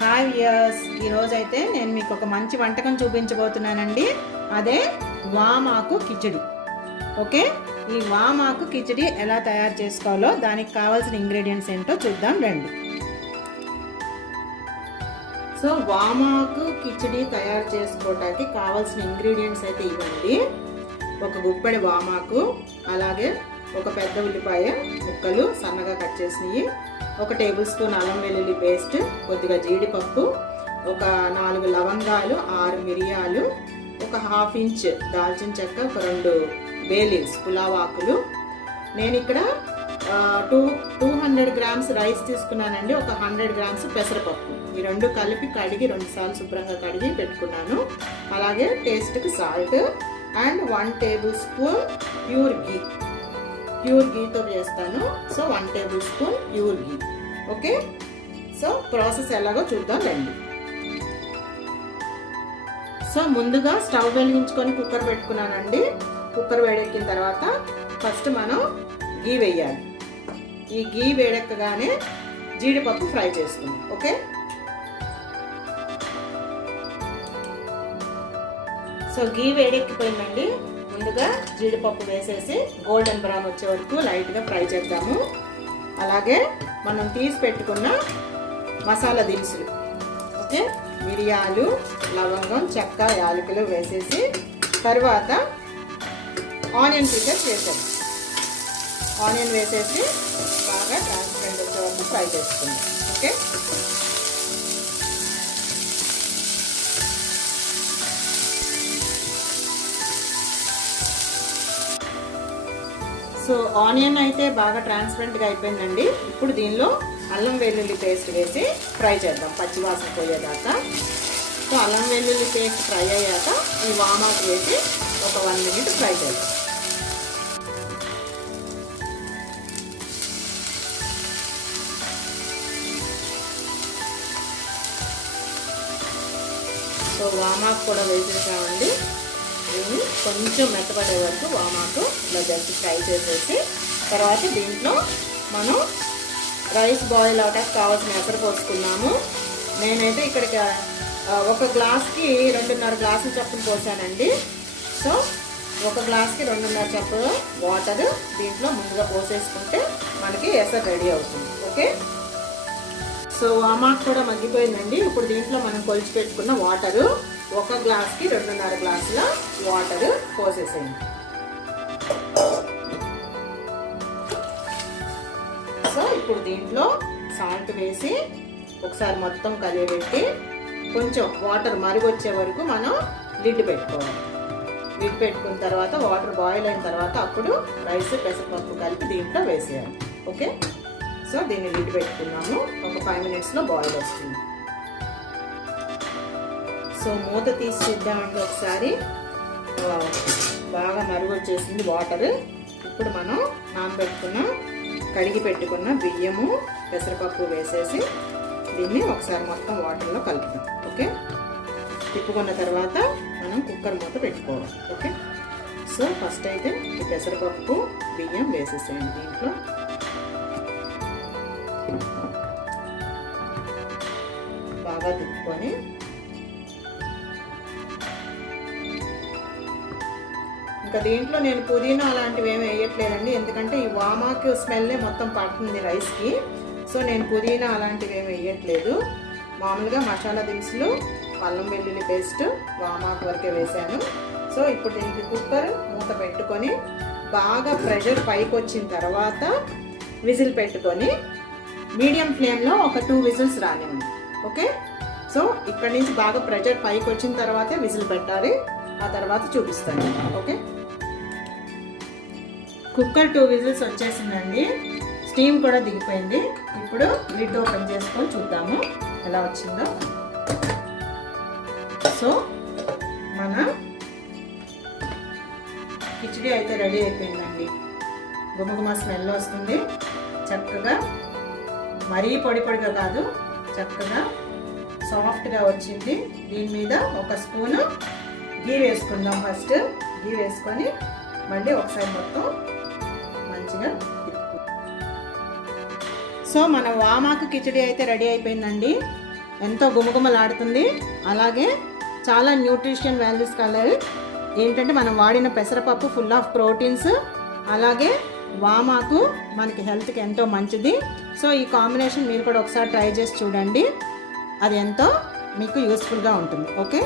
Hi viewers, ఈరోజు అయితే నేను మీకు ఒక మంచి వంటకం చూపించబోతున్నానండి. అదే వామాకు కిచిడి. ఓకే, ఈ వామాకు కిచిడి ఎలా తయారు చేసుకోవాలో దానికి కావాల్సిన ఇంగ్రీడియంట్స్ ఏంటో చూద్దాం రండి. సో వామాకు కిచిడి తయారు చేసుకోవడానికి కావాల్సిన ఇంగ్రీడియంట్స్ అయితే ఇవ్వండి. ఒక గుప్పెడి వామాకు, అలాగే ఒక పెద్ద ఉల్లిపాయ ముక్కలు సన్నగా కట్ చేసినవి, ఒక టేబుల్ స్పూన్ అల్లం వెల్లుల్లి పేస్ట్, కొద్దిగా జీడిపప్పు, ఒక 4 లవంగాలు, 6 మిరియాలు, ఒక 1/2 ఇంచ్ దాల్చిన చెక్క, ఒక 2 బే లీవ్స్ పులావ్ ఆకులు. నేను ఇక్కడ 200 గ్రామ్స్ రైస్ తీసుకున్నానండి. ఒక 100 గ్రామ్స్ పెసరపప్పు. ఈ రెండు కలిపి కడిగి 2 సార్లు శుభ్రంగా కడిగి పెట్టుకున్నాను. అలాగే టేస్ట్కి salt and 1 tablespoon pure గీతో చేస్తాను. So 1 tablespoon pure ghee. Okay, so process ఎలాగో చూద్దాం రండి. సో ముందుగా స్టవ్ వెలిగించుకొని కుక్కర్ పెట్టుకున్నానండి. కుక్కర్ వేడెక్కిన తర్వాత ఫస్ట్ మనం గీ వేయాలి. ఈ గీ వేడెక్కగానే జీడిపప్పు ఫ్రై చేసుకుందాం. ఓకే, సో గీ వేడెక్కిపోయిందండి. ముందుగా జీడిపప్పు వేసేసి గోల్డెన్ బ్రౌన్ వచ్చే వరకు లైట్గా ఫ్రై చేద్దాము. అలాగే మనం తీసి పెట్టుకున్న మసాలా దినుసులు, ఓకే, మిరియాలు, లవంగం, చెక్క, యాలకులు వేసేసి తర్వాత ఆనియన్ పీసెస్ వేసాము. ఆనియన్ వేసేసి బాగా ట్రాన్స్పరెంట్ వచ్చే వరకు ఫ్రై చేసుకుందాం. ఓకే, సో ఆనియన్ అయితే బాగా ట్రాన్స్పరెంట్గా అయిపోయిందండి. ఇప్పుడు దీనిలో అల్లం వెల్లుల్లి పేస్ట్ వేసి ఫ్రై చేద్దాం పచ్చివాసన పోయేదాకా. సో అల్లం వెల్లుల్లి పేస్ట్ ఫ్రై అయ్యాక ఈ వామాకు వేసి ఒక 1 మినిట్ ఫ్రై చేద్దాం. సో వామాకు కూడా వేసేసామండి. దీన్ని కొంచెం మెత్తపడే వరకు వామాకు ఇలా జస్ట్ ఫ్రై చేసేసి తర్వాత దీంట్లో మనం రైస్ బాయిల్ అవటానికి కావాల్సిన ఎసరు పోసుకున్నాము. నేనైతే ఇక్కడికి ఒక గ్లాస్కి 2.5 గ్లాసులు చప్పున పోసానండి. సో ఒక గ్లాస్కి 2.5 కప్పు వాటర్ దీంట్లో ముందుగా పోసేసుకుంటే మనకి ఎసరు రెడీ అవుతుంది. ఓకే, సో వామాకు కూడా మగ్గిపోయిందండి. ఇప్పుడు దీంట్లో మనం కొలిచి పెట్టుకున్న వాటరు ఒక గ్లాస్కి 2.5 గ్లాసుల వాటర్ పోసేసేయండి. సో ఇప్పుడు దీంట్లో సాల్ట్ వేసి ఒకసారి మొత్తం కలియబెట్టి కొంచెం వాటర్ మరుగొచ్చే వరకు మనం లిడ్ పెట్టుకోవాలి. లిడ్ పెట్టుకున్న తర్వాత వాటర్ బాయిల్ అయిన తర్వాత అప్పుడు రైస్ పెసరపప్పు కలిపి దీంట్లో వేసేయాలి. ఓకే, సో దీన్ని లిడ్ పెట్టుకున్నాము. ఒక 5 మినిట్స్లో బాయిల్ వస్తుంది. సో మూత తీసి చూద్దామండి ఒకసారి. బాగా మరుగు వచ్చేసింది వాటర్. ఇప్పుడు మనం నానబెట్టుకున్న కడిగి పెట్టుకున్న బియ్యము పెసరపప్పు వేసేసి దీన్ని ఒకసారి మొత్తం వాటర్లో కలుపుతాం. ఓకే, తిప్పుకున్న తర్వాత మనం కుక్కర్ మూత పెట్టుకోవాలి. ఓకే, సో ఫస్ట్ అయితే ఈ పెసరపప్పు బియ్యం వేసేసేయండి. దీంట్లో బాగా తిప్పుకొని ఇంకా దీంట్లో నేను పుదీనా అలాంటివి ఏమి వేయట్లేదండి. ఎందుకంటే ఈ వామాకు స్మెల్లే మొత్తం పడుతుంది రైస్కి. సో నేను పుదీనా అలాంటివి ఏమి వేయట్లేదు. మామూలుగా మసాలా దినుసులు, అల్లం వెల్లుల్లి పేస్ట్, వామాకు వరకే వేసాను. సో ఇప్పుడు దీనికి కుక్కర్ మూత పెట్టుకొని బాగా ప్రెషర్ పైకి వచ్చిన తర్వాత విజిల్ పెట్టుకొని మీడియం ఫ్లేమ్లో ఒక 2 విజిల్స్ రానివ్వండి. ఓకే, సో ఇక్కడ నుంచి బాగా ప్రెషర్ పైకి వచ్చిన తర్వాతే విజిల్ పెట్టాలి. ఆ తర్వాత చూపిస్తాను. ఓకే, కుక్కర్ 2 విజిల్స్ వచ్చేసిందండి. స్టీమ్ కూడా దిగిపోయింది. ఇప్పుడు లిడ్ ఓపెన్ చేసుకొని చూద్దాము ఎలా వచ్చిందో. సో మన కిచిడి అయితే రెడీ అయిపోయిందండి. గుమగుమ స్మెల్ వస్తుంది. చక్కగా మరీ పొడిగా కాదు, చక్కగా సాఫ్ట్గా వచ్చింది. దీని మీద ఒక స్పూను గీ వేసుకుందాం. ఫస్ట్ గీ వేసుకొని మళ్ళీ ఒకసారి మొత్తం మంచిగా తిప్పుకుందాం. సో మన వామాకు కిచిడి అయితే రెడీ అయిపోయిందండి. ఎంతో గుమగుమలాడుతుంది. అలాగే చాలా న్యూట్రిషన్ వాల్యూస్ కలర్ ఏంటంటే మనం వాడిన పెసరపప్పు ఫుల్ ఆఫ్ ప్రోటీన్స్, అలాగే వామాకు మనకి హెల్త్కి ఎంతో మంచిది. సో ఈ కాంబినేషన్ మీరు కూడా ఒకసారి ట్రై చేసి చూడండి, అది ఎంతో మీకు యూస్ఫుల్గా ఉంటుంది. ఓకే.